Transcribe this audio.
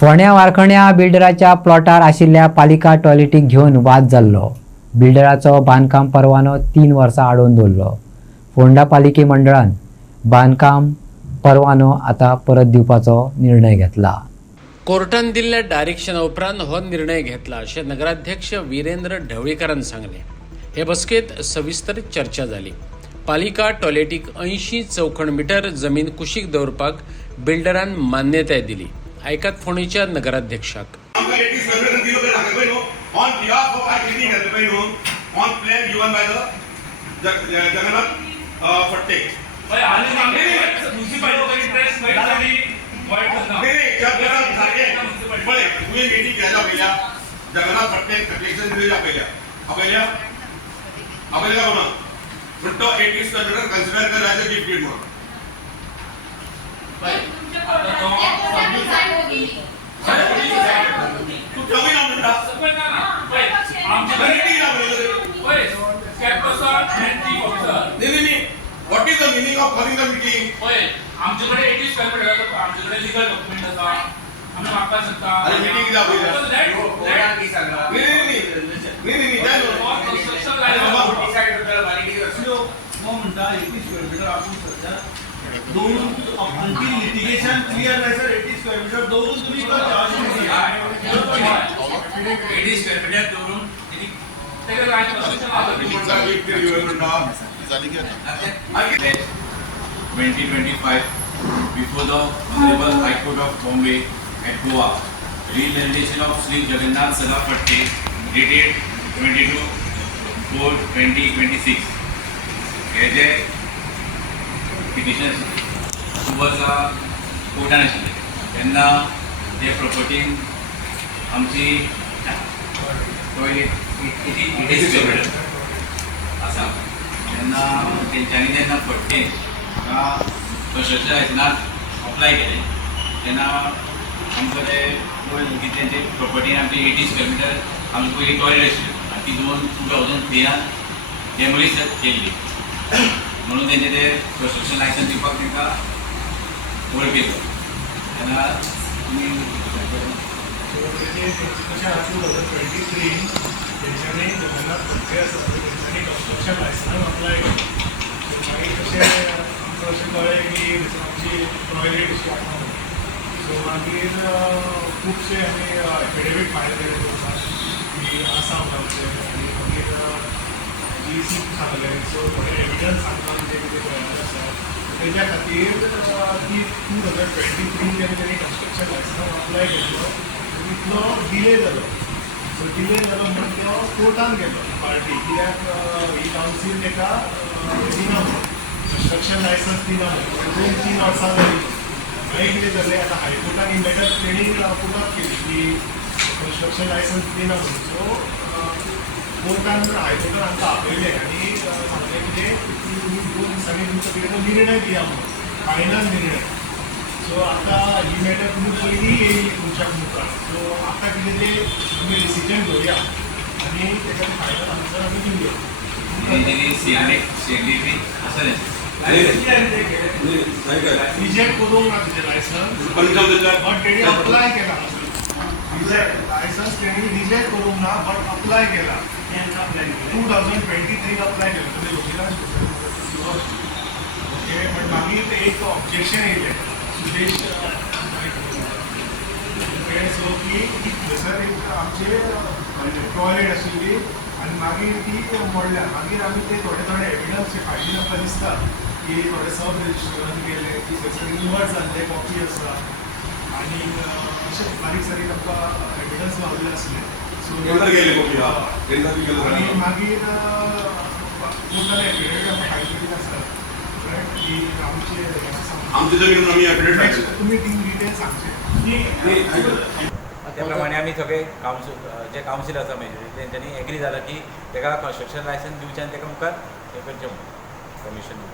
फोंड्या वारखण्या बिल्डराच्या प्लॉटार आशिल्ल्या पालिका टॉयलेटीक घेऊन वाद जाल्लो। बिल्डराचो बांदकाम परवानो 3 वर्सां आडोवन दवरलो। फोंडा पालिके मंडळान बांदकाम परवानो आता परत दिवपाचो निर्णय घेतला। कोर्टान दिल्ल्या डायरेक्शना उपरांत हो निर्णय घेतला अशें नगराध्यक्ष वीरेंद्र ढवळीकरान सांगले। हे बसकेत सविस्तर चर्चा जाली। पालिका टॉयलेटीक 80 चौखण मीटर जमीन कुशीक दवरपाक बिल्डरान मान्यताय दिली। ऐकात फोंडेच्या नगराध्यक्षाक What is the meaning of calling the meeting? आमच्याकडे 80 स्क्वेअर मीटर आमच्याकडे लीगल डॉक्युमेंट आसा आम्ही मागपाक शकता अरे मीटिंग जा पयला कोणाक की सांगा नाही काय कन्स्ट्रक्शन लायसन डिसाइड करता मालिकेची वो म्हणता 80 स्क्वेअर मीटर आपण सध्या दोन अंतिम लिटिगेशन क्लियर जायसर 80 स्क्वेअर मीटर दोन तुम्ही चार्ज 80 स्क्वेअर मीटर दोन तेगे licence construction 2025 before the Honorable High Court of Bombay at Goa, re-rendition of Sri Jagannath Saga Patte dated 22/4/2026. As a petition was a court action. त्यांना ते property आमची toilet असा त्यांना तेंच्यांनी जेन्ना पडटे कन्स्ट्रक्शन लायसनाक अप्लाय केले तेन्ना आमकां ते तेंचे प्रॉपर्टीन आमची 80 स्क्वेअर मीटर आमची पयली टॉयलेट आशिल्ली आनी ती 2003 डेमोलीश केल्ली म्हणून तेंचे ते कन्स्ट्रक्शन लायसन दिवपाक तांकां वळ केलो तेन्ना तुमी कशें आसा 2023 तेंच्यांनी जगन्नाथ पट्टे आसा तेंच्यांनी कन्स्ट्रक्शन लायसनाक अप्लाय केलें मागीर कशें आमकां अशें कळ्ळें की आमची टॉयलेट अशी आसा सो मागीर खुबशे आमी एफिडेवीट फायल केले की आसा म्हणून आनी मागीर GC सांगलें सो थोडे एविडन्स आमकां म्हणजे कितें पळयल्लें आसा तेज्या खातीर ती 2023 जेन्ना तेणी कन्स्ट्रक्शन लायसनाक अप्लाय केल्लो तितलो डिले जालो सो डिले जालो म्हणून तो कोर्टान गेलो पार्टी कित्याक ही कावन्सील ताका दिना म्हणून कन्स्ट्रक्शन लायसन्स दिना म्हणून 2-3 वर्सां जाली मागीर कितें जालें आतां हायकोर्टान ही मॅटर तेणी पुटअप केली की कन्स्ट्रक्शन लायसन्स दिना म्हणून सो कोर्टान हायकोर्टान आमकां आपयलें आनी सांगलें कितें तुमी 2 दिसांनी तुमचो कितें निर्णय दिया म्हणून फायनल निर्णय सो आतां ही मॅटर तुमी पयलीं येयली तुमच्या मुखार सो आतां कितें तें तुमी डिसिजन घेवया आनी तेका फायनल आन्सर आमी दिवया रिजेक्ट करूंक ना तुजें लायसन्स बट तेणी अप्लाय केला लायसन्स तेणी रिजेक्ट करूंक ना बट अप्लाय केला 2023 अप्लाय केला तुमी लोकेला ओके बट मागीर एक ऑब्जेक्शन येयलें सुदेश सो की थंयसर एक आमचे टॉयलेट आशिल्ली आनी मागीर ती मोडल्या मागीर आमी ते थोडे एविडन्स फायलीन आमकां दिसता की थोडे सब रजिस्ट्रेशन गेले की थंयसर इन्वर्ट जाल्ले कॉपी आसा आनी अशें बारीक सारीक आमकां एविडन्स गावल्ले आसले सो आनी मागीर कोर्टान एफिडेवीट आमकां फायल केल्ली आसा की आमचे जमीन आमी एफिडेवीट तुमी ती डिटेल सांगचे त्या प्रमाणे आमी सगळे जे कावन्सील आसा मेजॉरिटी तेंच्यांनी एग्री जाला की ताका कन्स्ट्रक्शन लायसन्स दिवचें आनी ताका मुखार हें करचें परमिशन दिवचें